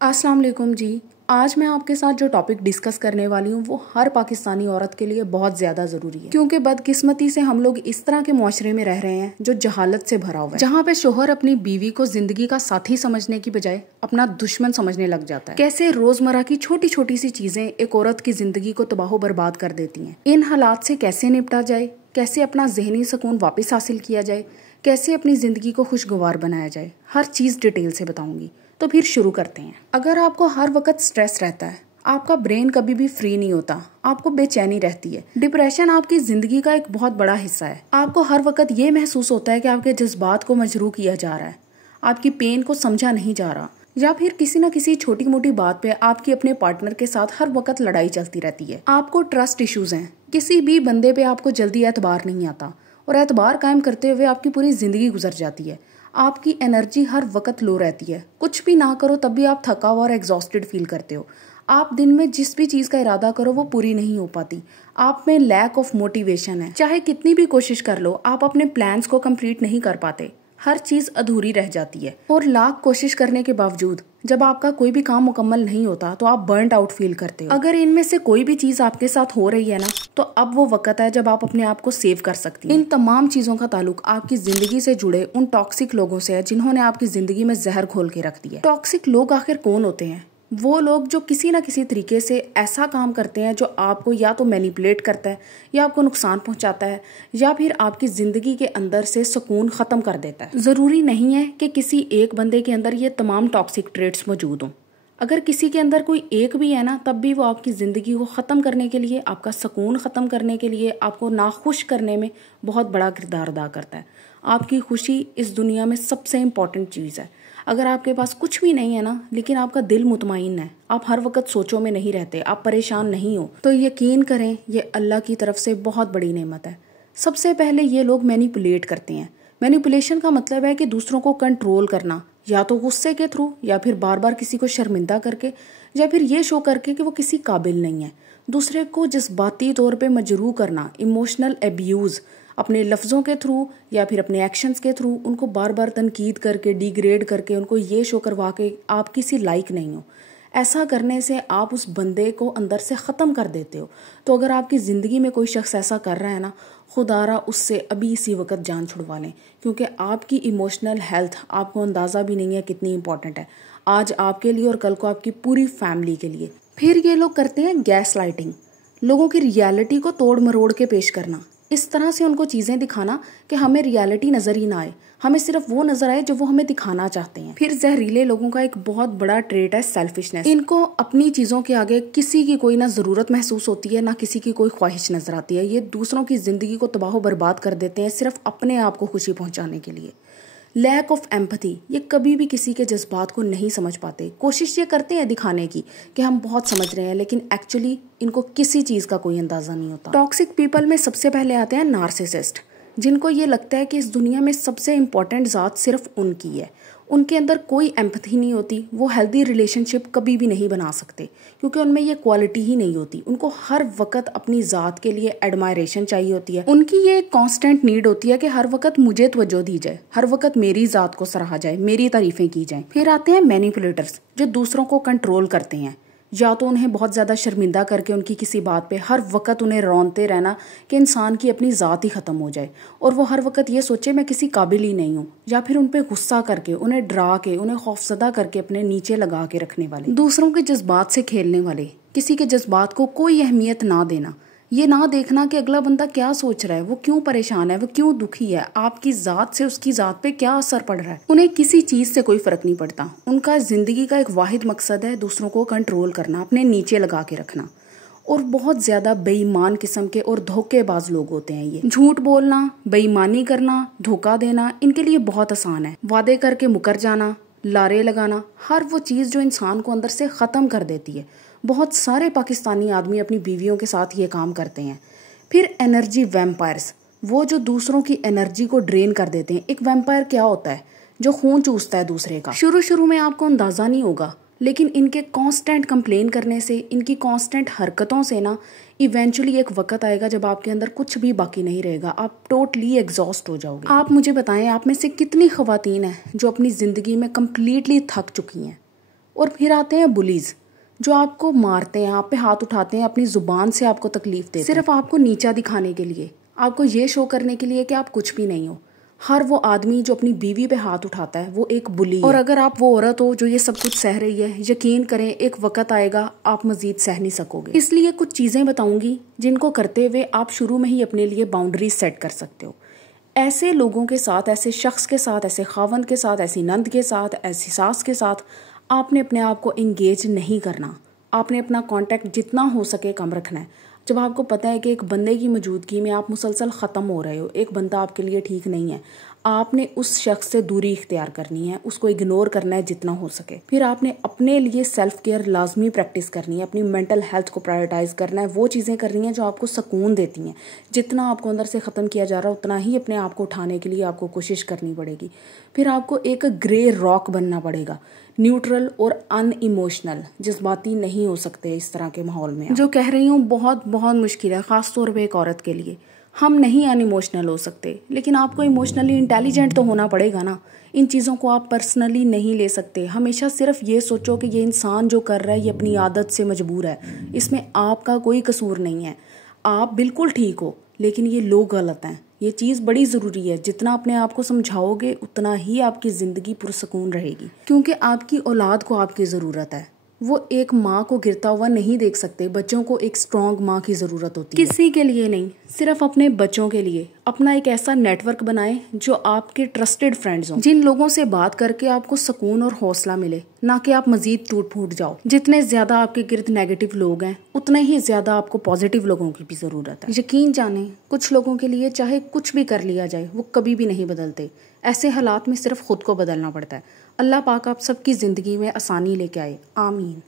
अस्सलाम वालेकुम जी। आज मैं आपके साथ जो टॉपिक डिस्कस करने वाली हूँ वो हर पाकिस्तानी औरत के लिए बहुत ज़्यादा ज़रूरी है, क्योंकि बदकिस्मती से हम लोग इस तरह के मुआशरे में रह रहे हैं जो जहालत से भरा हुआ है, जहाँ पे शोहर अपनी बीवी को जिंदगी का साथी समझने की बजाय अपना दुश्मन समझने लग जाता है। कैसे रोजमर्रा की छोटी छोटी सी चीजें एक औरत की जिंदगी को तबाह बर्बाद कर देती हैं। इन हालात से कैसे निपटा जाए, कैसे अपना जहनी सुकून वापस हासिल किया जाए, कैसे अपनी जिंदगी को खुशगवार बनाया जाए, हर चीज डिटेल से बताऊंगी। तो फिर शुरू करते हैं। अगर आपको हर वक्त स्ट्रेस रहता है, आपका ब्रेन कभी भी फ्री नहीं होता, आपको बेचैनी रहती है, डिप्रेशन आपकी जिंदगी का एक बहुत बड़ा हिस्सा है, आपको हर वक्त ये महसूस होता है कि आपके जज्बात को मजरू किया जा रहा है, आपकी पेन को समझा नहीं जा रहा, या फिर किसी न किसी छोटी मोटी बात पे आपकी अपने पार्टनर के साथ हर वक्त लड़ाई चलती रहती है, आपको ट्रस्ट इश्यूज हैं, किसी भी बंदे पे आपको जल्दी एतबार नहीं आता और एतबार कायम करते हुए आपकी पूरी जिंदगी गुजर जाती है, आपकी एनर्जी हर वक्त लो रहती है, कुछ भी ना करो तब भी आप थका हुआ और एग्जॉस्टेड फील करते हो, आप दिन में जिस भी चीज का इरादा करो वो पूरी नहीं हो पाती, आप में लैक ऑफ मोटिवेशन है, चाहे कितनी भी कोशिश कर लो आप अपने प्लान्स को कंप्लीट नहीं कर पाते, हर चीज अधूरी रह जाती है। और लाख कोशिश करने के बावजूद जब आपका कोई भी काम मुकम्मल नहीं होता तो आप बर्नड आउट फील करते हो। अगर इनमें से कोई भी चीज आपके साथ हो रही है ना, तो अब वो वक्त है जब आप अपने आप को सेव कर सकती हैं। इन तमाम चीजों का ताल्लुक आपकी जिंदगी से जुड़े उन टॉक्सिक लोगों से है जिन्होंने आपकी जिंदगी में जहर घोल के रख दिया। टॉक्सिक लोग आखिर कौन होते हैं? वो लोग जो किसी ना किसी तरीके से ऐसा काम करते हैं जो आपको या तो मैनिपुलेट करता है, या आपको नुकसान पहुंचाता है, या फिर आपकी जिंदगी के अंदर से सुकून खत्म कर देता है। जरूरी नहीं है कि किसी एक बंदे के अंदर ये तमाम टॉक्सिक ट्रेट्स मौजूद हों। अगर किसी के अंदर कोई एक भी है ना, तब भी वो आपकी ज़िंदगी को ख़त्म करने के लिए, आपका सुकून ख़त्म करने के लिए, आपको नाखुश करने में बहुत बड़ा किरदार अदा करता है। आपकी खुशी इस दुनिया में सबसे इम्पॉर्टेंट चीज़ है। अगर आपके पास कुछ भी नहीं है ना, लेकिन आपका दिल मुतमईन है, आप हर वक्त सोचों में नहीं रहते, आप परेशान नहीं हो, तो यकीन करें ये अल्लाह की तरफ से बहुत बड़ी नेमत है। सबसे पहले ये लोग मैनिपुलेट करते हैं। मैनिपुलेशन का मतलब है कि दूसरों को कंट्रोल करना, या तो गुस्से के थ्रू, या फिर बार बार किसी को शर्मिंदा करके, या फिर ये शो करके कि वो किसी काबिल नहीं है। दूसरे को जज्बाती तौर पे मजरूह करना, इमोशनल एब्यूज़, अपने लफ्ज़ों के थ्रू या फिर अपने एक्शंस के थ्रू उनको बार बार तनकीद करके, डिग्रेड करके, उनको ये शो करवा के आप किसी लायक नहीं हो। ऐसा करने से आप उस बंदे को अंदर से ख़त्म कर देते हो। तो अगर आपकी ज़िंदगी में कोई शख्स ऐसा कर रहा है ना, खुदारा उससे अभी इसी वक्त जान छुड़वा लें, क्योंकि आपकी इमोशनल हेल्थ आपको अंदाज़ा भी नहीं है कितनी इंपॉर्टेंट है, आज आपके लिए और कल को आपकी पूरी फैमिली के लिए। फिर ये लोग करते हैं गैस लाइटिंग, लोगों की रियलिटी को तोड़ मरोड़ के पेश करना, इस तरह से उनको चीज़ें दिखाना कि हमें रियलिटी नज़र ही ना आए, हमें सिर्फ वो नजर आए जो वो हमें दिखाना चाहते हैं। फिर जहरीले लोगों का एक बहुत बड़ा ट्रेट है सेल्फिशनेस। इनको अपनी चीजों के आगे किसी की कोई ना जरूरत महसूस होती है, ना किसी की कोई ख्वाहिश नजर आती है। ये दूसरों की जिंदगी को तबाह बर्बाद कर देते हैं सिर्फ अपने आप को खुशी पहुंचाने के लिए। लैक ऑफ एम्पैथी, ये कभी भी किसी के जज्बात को नहीं समझ पाते। कोशिश ये करते हैं दिखाने की कि हम बहुत समझ रहे हैं, लेकिन एक्चुअली इनको किसी चीज का कोई अंदाजा नहीं होता। टॉक्सिक पीपल में सबसे पहले आते हैं नार्सिसिस्ट, जिनको ये लगता है कि इस दुनिया में सबसे इम्पोर्टेंट ज़ात सिर्फ उनकी है। उनके अंदर कोई एम्पैथी नहीं होती, वो हेल्दी रिलेशनशिप कभी भी नहीं बना सकते, क्योंकि उनमें ये क्वालिटी ही नहीं होती। उनको हर वक्त अपनी ज़ात के लिए एडमायरेशन चाहिए होती है। उनकी ये कांस्टेंट नीड होती है कि हर वक्त मुझे तवज्जो दी जाए, हर वक्त मेरी ज़ात को सराहा जाए, मेरी तारीफें की जाए। फिर आते हैं मैनिपुलेटर्स, जो दूसरों को कंट्रोल करते हैं, या तो उन्हें बहुत ज़्यादा शर्मिंदा करके उनकी किसी बात पे हर वक्त उन्हें रौनते रहना कि इंसान की अपनी ज़ात ही ख़त्म हो जाए और वो हर वक्त ये सोचे मैं किसी काबिल ही नहीं हूँ, या फिर उन पे गुस्सा करके, उन्हें डरा के, उन्हें खौफजदा करके अपने नीचे लगा के रखने वाले, दूसरों के जज्बात से खेलने वाले, किसी के जज्बात को कोई अहमियत ना देना, ये ना देखना कि अगला बंदा क्या सोच रहा है, वो क्यों परेशान है, वो क्यों दुखी है, आपकी ज़ात से उसकी ज़ात पे क्या असर पड़ रहा है। उन्हें किसी चीज़ से कोई फ़र्क नहीं पड़ता। उनका ज़िंदगी का एक वाहिद मकसद है दूसरों को कंट्रोल करना, अपने नीचे लगा के रखना। और बहुत ज़्यादा बेईमान किस्म के और धोखेबाज लोग होते हैं ये। झूठ बोलना, बेईमानी करना, धोखा देना इनके लिए बहुत आसान है। वादे करके मुकर जाना, लारे लगाना, हर वो चीज़ जो इंसान को अंदर से ख़त्म कर देती है। बहुत सारे पाकिस्तानी आदमी अपनी बीवियों के साथ ये काम करते हैं। फिर एनर्जी वैम्पायर्स, वो जो दूसरों की एनर्जी को ड्रेन कर देते हैं। एक वैम्पायर क्या होता है? जो खून चूसता है दूसरे का। शुरू में आपको अंदाज़ा नहीं होगा, लेकिन इनके कांस्टेंट कंप्लेन करने से, इनकी कांस्टेंट हरकतों से ना, इवेंचुअली एक वक्त आएगा जब आपके अंदर कुछ भी बाकी नहीं रहेगा, आप टोटली एग्जॉस्ट हो जाओगे। आप मुझे बताएं, आप में से कितनी ख़वातीन हैं जो अपनी ज़िंदगी में कम्प्लीटली थक चुकी हैं? और फिर आते हैं बुलीज, जो आपको मारते हैं, आप पे हाथ उठाते हैं, अपनी जुबान से आपको तकलीफ देते हैं, सिर्फ आपको नीचा दिखाने के लिए, आपको ये शो करने के लिए कि आप कुछ भी नहीं हो। हर वो आदमी जो अपनी बीवी पे हाथ उठाता है वो एक बुली है। और अगर आप वो औरत हो जो ये सब कुछ सह रही है, यकीन करें एक वक्त आएगा आप मजीद सह नहीं सकोगे। इसलिए कुछ चीजें बताऊंगी जिनको करते हुए आप शुरू में ही अपने लिए बाउंड्रीज सेट कर सकते हो। ऐसे लोगों के साथ, ऐसे शख्स के साथ, ऐसे खावंद के साथ, ऐसी नंद के साथ, ऐसी सास के साथ आपने अपने आप को एंगेज नहीं करना। आपने अपना कांटेक्ट जितना हो सके कम रखना है। जब आपको पता है कि एक बंदे की मौजूदगी में आप मुसलसल ख़त्म हो रहे हो, एक बंदा आपके लिए ठीक नहीं है, आपने उस शख्स से दूरी इख्तियार करनी है, उसको इग्नोर करना है जितना हो सके। फिर आपने अपने लिए सेल्फ केयर लाजमी प्रैक्टिस करनी है, अपनी मेंटल हेल्थ को प्रायोरिटाइज करना है, वो चीज़ें करनी है जो आपको सुकून देती हैं। जितना आपको अंदर से ख़त्म किया जा रहा है उतना ही अपने आप को उठाने के लिए आपको कोशिश करनी पड़ेगी। फिर आपको एक ग्रे रॉक बनना पड़ेगा, न्यूट्रल और अनइमोशनल, जज्बाती नहीं हो सकते इस तरह के माहौल में। जो कह रही हूँ बहुत बहुत मुश्किल है, ख़ास तौर पे एक औरत के लिए। हम नहीं अनइमोशनल हो सकते, लेकिन आपको इमोशनली इंटेलिजेंट तो होना पड़ेगा ना। इन चीज़ों को आप पर्सनली नहीं ले सकते। हमेशा सिर्फ ये सोचो कि ये इंसान जो कर रहा है ये अपनी आदत से मजबूर है, इसमें आपका कोई कसूर नहीं है। आप बिल्कुल ठीक हो, लेकिन ये लोग गलत हैं। ये चीज़ बड़ी ज़रूरी है। जितना अपने आप को समझाओगे उतना ही आपकी ज़िंदगी पुरसकून रहेगी, क्योंकि आपकी औलाद को आपकी ज़रूरत है। वो एक माँ को गिरता हुआ नहीं देख सकते। बच्चों को एक स्ट्रॉन्ग माँ की ज़रूरत होती है। किसी के लिए नहीं, सिर्फ अपने बच्चों के लिए। अपना एक ऐसा नेटवर्क बनाएं जो आपके ट्रस्टेड फ्रेंड्स हों, जिन लोगों से बात करके आपको सुकून और हौसला मिले, ना कि आप मजीद टूट फूट जाओ। जितने ज़्यादा आपके गिर्द नेगेटिव लोग हैं उतने ही ज़्यादा आपको पॉजिटिव लोगों की भी ज़रूरत है। यकीन जाने, कुछ लोगों के लिए चाहे कुछ भी कर लिया जाए वो कभी भी नहीं बदलते। ऐसे हालात में सिर्फ खुद को बदलना पड़ता है। अल्लाह पाक आप सबकी ज़िंदगी में आसानी लेके आए। आमीन।